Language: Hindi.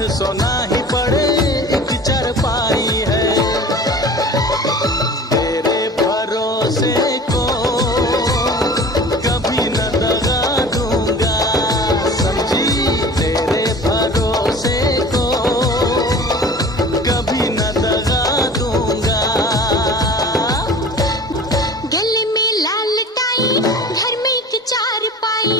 साथ सोना ही पड़े एक चारपाई है। तेरे भरोसे को कभी न दगा दूंगा, समझी? तेरे भरोसे को कभी न दगा दूंगा। गले में लाल टाई, घर में एक चारपाई,